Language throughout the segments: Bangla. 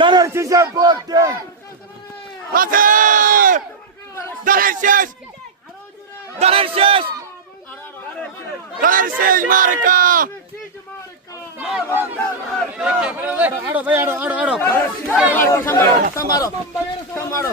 দানের শীষে ভোট দে। দানের শেষ, দানের শেষ, দানের শেষ মার্কা। আড়ো ভাই, আড়ো আড়ো আড়ো সামারো সামারো।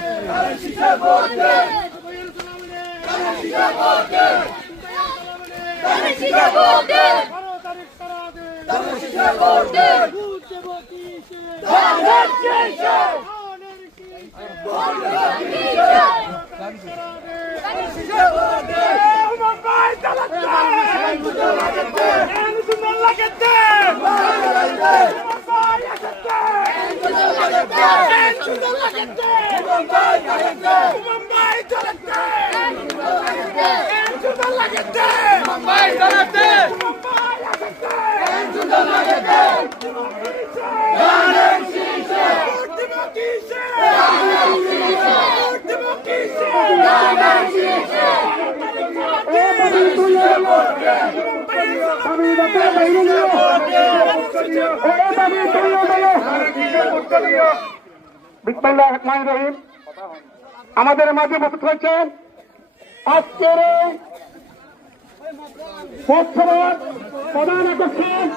আমাদের মাঝে উপস্থিত হয়েছেন আজকের প্রধান আকর্ষণ